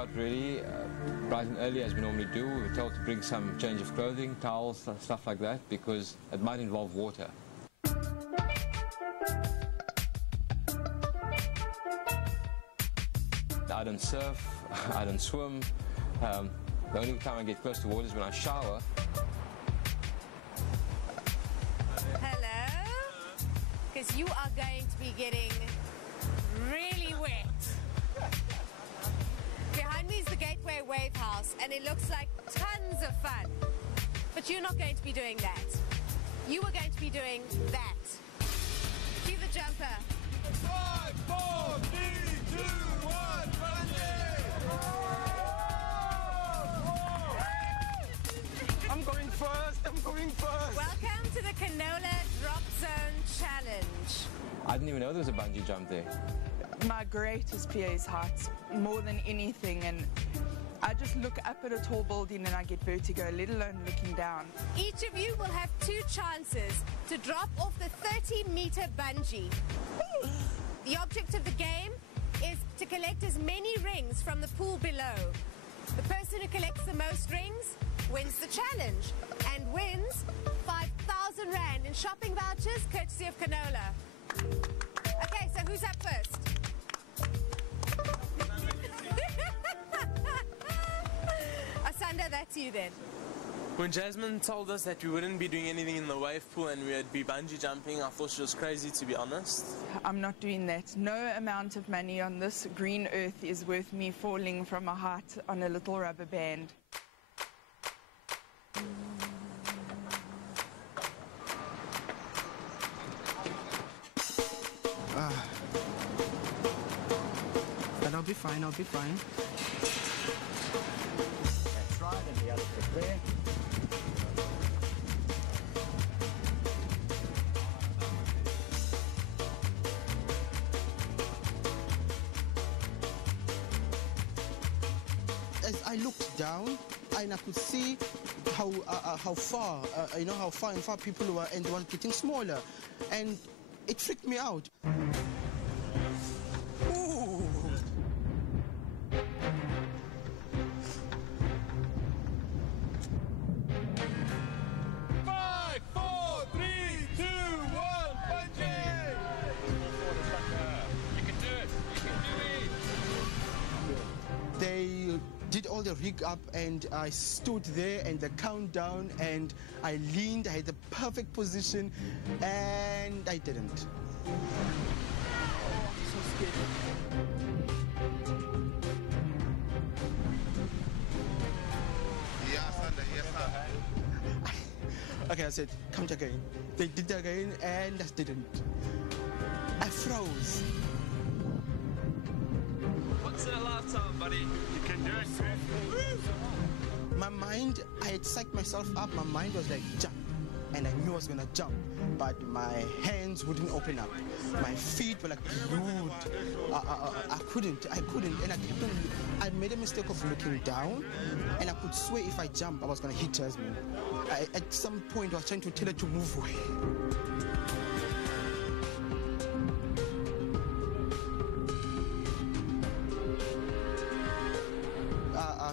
got ready bright and early as we normally do. We were told to bring some change of clothing, towels, stuff like that, because it might involve water. I don't surf, I don't swim. The only time I get close to water is when I shower. Hello? Because you are going to be getting really wet. Behind me is the Gateway Wave House, and it looks like tons of fun. But you're not going to be doing that. You are going to be doing that. Cue the jumper. 5, 4, 3, 2, 1, Bungy! I'm going first. Welcome to the Canola Drop Zone Challenge. I didn't even know there was a bungee jump there. My greatest fear is heights, more than anything, and I just look up at a tall building and I get vertigo, let alone looking down. Each of you will have 2 chances to drop off the 30-meter bungee. The object of the game is to collect as many rings from the pool below. The person who collects the most rings wins the challenge and wins 5,000 Rand in shopping vouchers courtesy of Canola. Okay, so who's up first? Asanda, that's you then. When Jasmine told us that we wouldn't be doing anything in the wave pool and we would be bungee jumping, I thought she was crazy, to be honest. I'm not doing that. No amount of money on this green earth is worth me falling from a height on a little rubber band. But I'll be fine. That's right, and the other prepare. As I looked down, and I could see how far, how far people were, and they were getting smaller, and it freaked me out. Ooh. 5, 4, 3, 2, 1, Bungy! You can do it. They did all the rig up, and I stood there and the countdown, and I leaned, I had the perfect position, and I didn't. Oh, I'm so scared. Okay, I said, count again. They did it again, and I didn't. I froze. What's the last time, buddy? You can do it. My mind, I had psyched myself up. My mind was like, jump. And I knew I was going to jump. But my hands wouldn't open up. My feet were like glued. I couldn't. And I made a mistake of looking down. And I could swear if I jumped, I was going to hit Jasmine. At some point, I was trying to tell her to move away.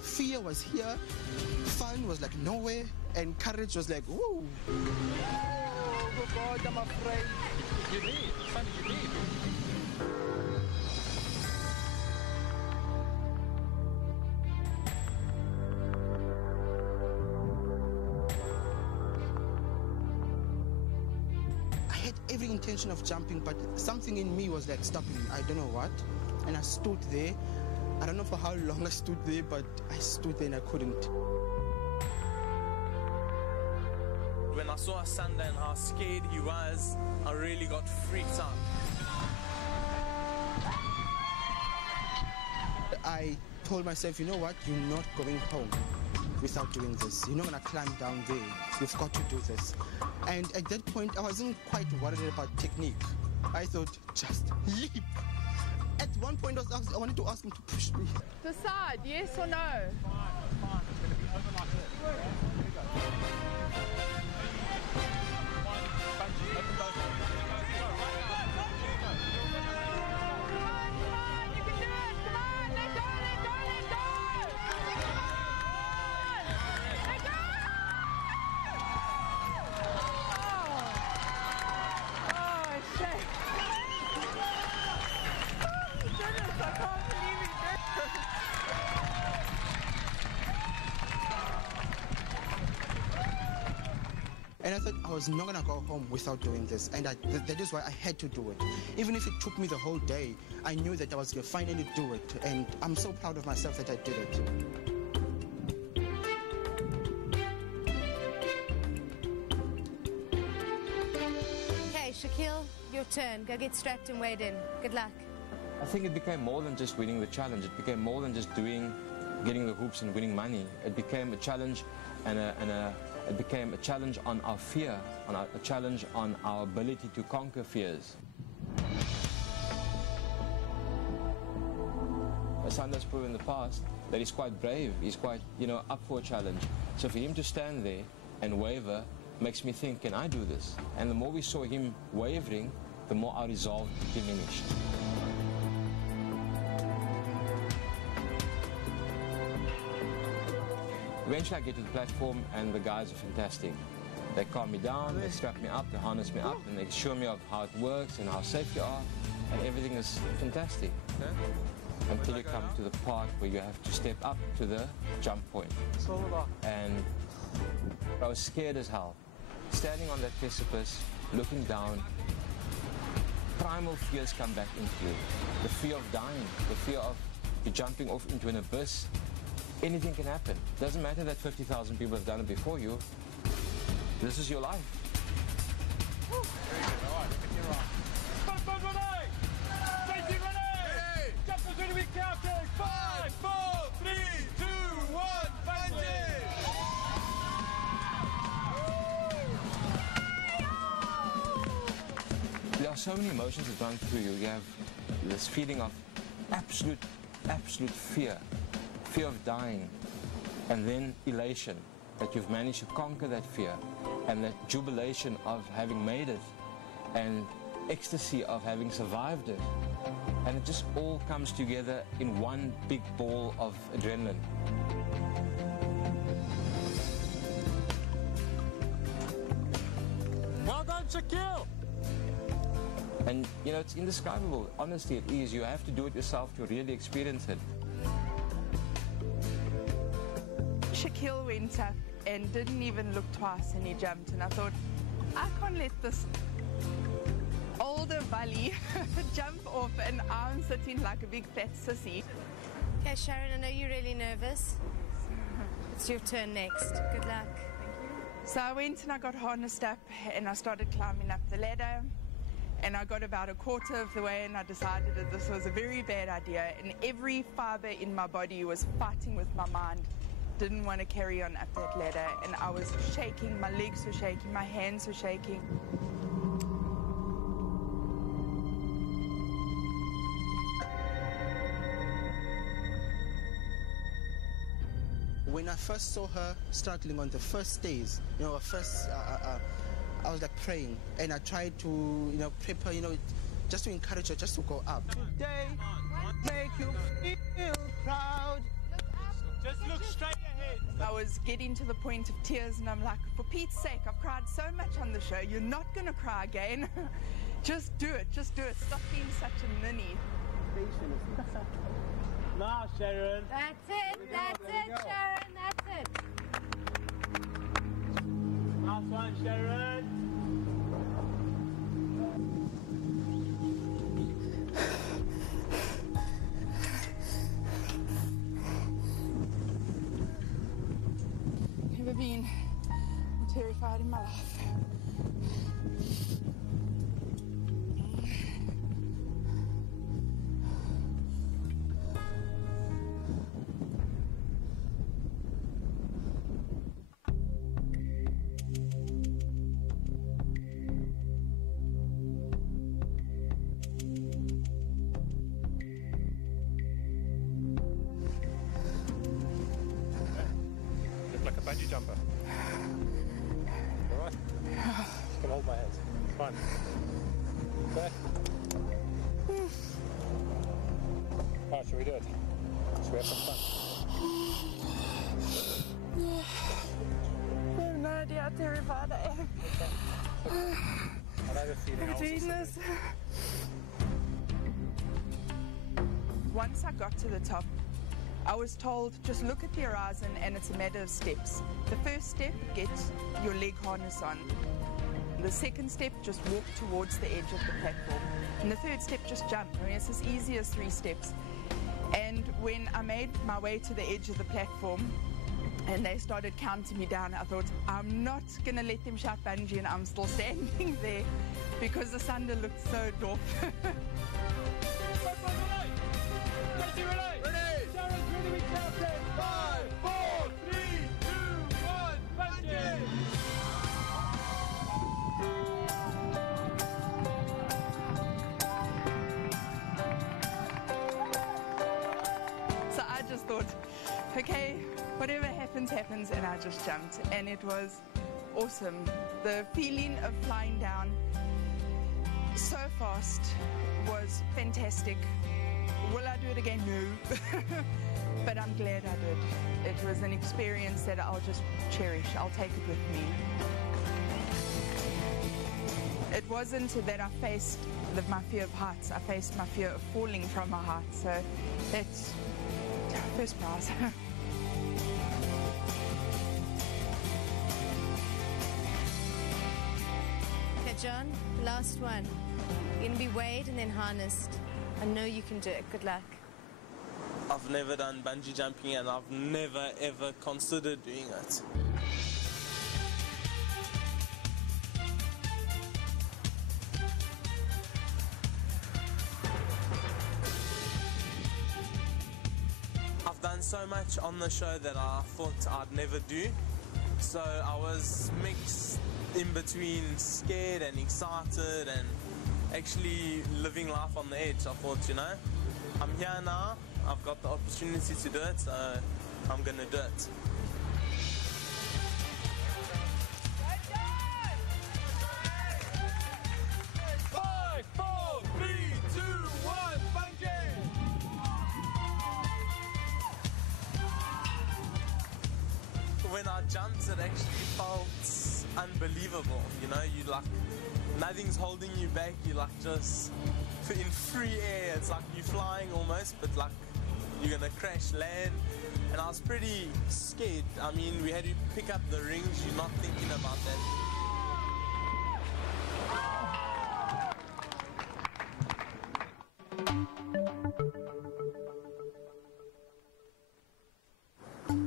Fear was here, fun was like nowhere, and courage was like, woo! Oh God, I'm afraid. You need. Fun you need. I had every intention of jumping, but something in me was like stopping me. I don't know what. And I stood there. I don't know for how long I stood there, but I stood there and I couldn't. When I saw Asanda and how scared he was, I really got freaked out. I told myself, you know what, you're not going home without doing this. You're not going to climb down there. You've got to do this. And at that point, I wasn't quite worried about technique. I thought, just leap. At one point, I wanted to ask him to push me. Decide, yes or no? Fine. It's going to be over like this. Here we go. Bungy, open both hands. Go, right now. Come on, you can do it! Come on, let go! thought I was not gonna go home without doing this, and that is why I had to do it. Even if it took me the whole day, I knew that I was gonna finally do it, and I'm so proud of myself that I did it. Okay, Shaquille, your turn. Go get strapped and weighed in. Good luck. I think it became more than just winning the challenge. It became more than just getting the hoops and winning money. It became a challenge, it became a challenge on our fear, a challenge on our ability to conquer fears. Sando's proven in the past that he's quite brave. He's quite, up for a challenge. So for him to stand there and waver makes me think, can I do this? And the more we saw him wavering, the more our resolve diminished. Eventually I get to the platform and the guys are fantastic. They calm me down, they strap me up, they harness me up, and they show me of how it works and how safe you are, and everything is fantastic. Okay. Until you come to the part where you have to step up to the jump point. It's all about. And I was scared as hell. Standing on that precipice, looking down, primal fears come back into you. The fear of dying, the fear of you jumping off into an abyss. Anything can happen. Doesn't matter that 50,000 people have done it before you. This is your life. Very good. All right, look at your arm. Bun, ready! Stacey, ready! Jumpers ready to be counted. 5, 4, 3, 2, 1, Bungy! There are so many emotions that run through you. You have this feeling of absolute fear. Fear of dying, and then elation that you've managed to conquer that fear, and that jubilation of having made it, and ecstasy of having survived it. And it just all comes together in one big ball of adrenaline. Well done, Shaquille! And it's indescribable. Honestly, it is. You have to do it yourself to really experience it. Shaquille went up and didn't even look twice, and he jumped, and I thought, I can't let this older bully jump off and I'm sitting like a big fat sissy. Okay, Sharon, I know you're really nervous. It's your turn next. Good luck. So I went and I got harnessed up and I started climbing up the ladder, and I got about a quarter of the way and I decided that this was a very bad idea, and every fiber in my body was fighting with my mind. Didn't want to carry on up that ladder, and I was shaking, my legs were shaking, my hands were shaking. When I first saw her struggling on the first days, I was like praying, and I tried to, prep her, just to encourage her, just to go up. Today, make you feel proud. Just look straight ahead. I was getting to the point of tears, and I'm like, for Pete's sake, I've cried so much on the show, you're not going to cry again. Just do it, Stop being such a ninny. Now, Sharon. That's it, Sharon, that's it. Nice one, Sharon. Never been more terrified in my life. Look like a bungee jumper. All right? You can hold my hands. It's fine. Okay? All right, shall we do it? Shall we have some fun? I have no idea how terrified I am. I know the feeling. of doing this. Once I got to the top, I was told, just look at the horizon and it's a matter of steps. The first step, get your leg harness on. The second step, just walk towards the edge of the platform. And the third step, just jump. I mean, it's as easy as 3 steps. And when I made my way to the edge of the platform and they started counting me down, I thought, I'm not going to let them shout Bungy, and I'm still standing there because the thunder looked so dwarf. So I just thought, okay, whatever happens, happens, and I just jumped, and it was awesome. The feeling of flying down so fast was fantastic. Will I do it again? No. But I'm glad I did. It was an experience that I'll just cherish. I'll take it with me. It wasn't that I faced my fear of heights. I faced my fear of falling from a height. So that's first prize. Okay, John, last one. You're going to be weighed and then harnessed. I know you can do it. Good luck. I've never done bungee jumping, and I've never ever considered doing it. I've done so much on the show that I thought I'd never do. So I was mixed in between scared and excited and actually living life on the edge. I thought, you know, I'm here now, I've got the opportunity to do it, so I'm going to do it. When I jumped, it actually felt unbelievable. You know, you like, nothing's holding you back. You like just in free air. It's like you're flying almost, but like you're gonna crash land. And I was pretty scared. I mean, we had to pick up the rings. You're not thinking about that.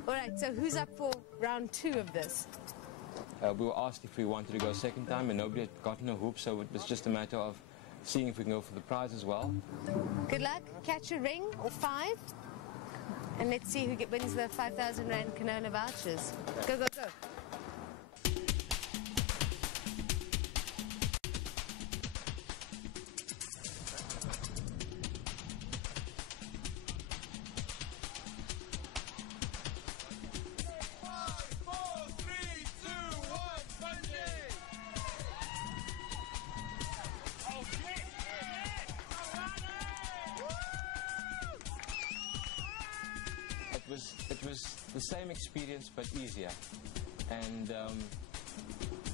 Alright, so who's up for round 2 of this? We were asked if we wanted to go a second time, and nobody had gotten a hoop, so it was just a matter of seeing if we can go for the prize as well. Good luck. Catch a ring or 5. And let's see who wins the 5,000 Rand Canola vouchers. Go, go, go. It was the same experience but easier, and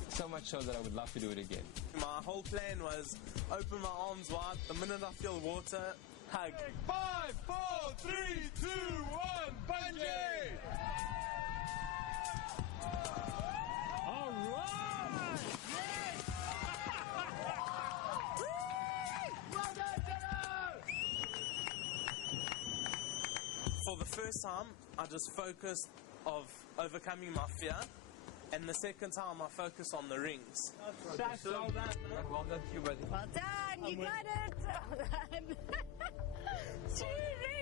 so much so that I would love to do it again. My whole plan was open my arms wide. The minute I feel water, hug. 5, 4, 3, 2, 1, Bungy! All right! Yes! Well done, Jenna! For the first time, I just focused of overcoming my fear, and the second time I focused on the rings. That's well done. Well done to you, buddy. Well done, you got it. Well done. 2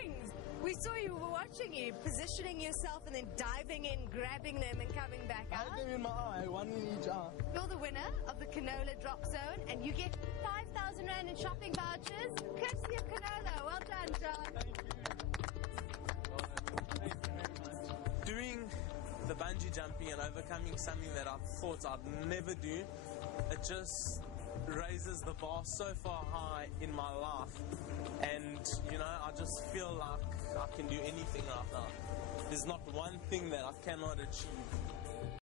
rings. We saw you, we were watching you, positioning yourself and then diving in, grabbing them and coming back out. I had them in my eye, one in each eye. You're the winner of the Canola Drop Zone, and you get 5,000 Rand in shopping vouchers. Courtesy of Canola. Well done, John. Doing the bungee jumping and overcoming something that I thought I'd never do, it just raises the bar so far high in my life, and you know, I just feel like I can do anything right now. There's not one thing that I cannot achieve.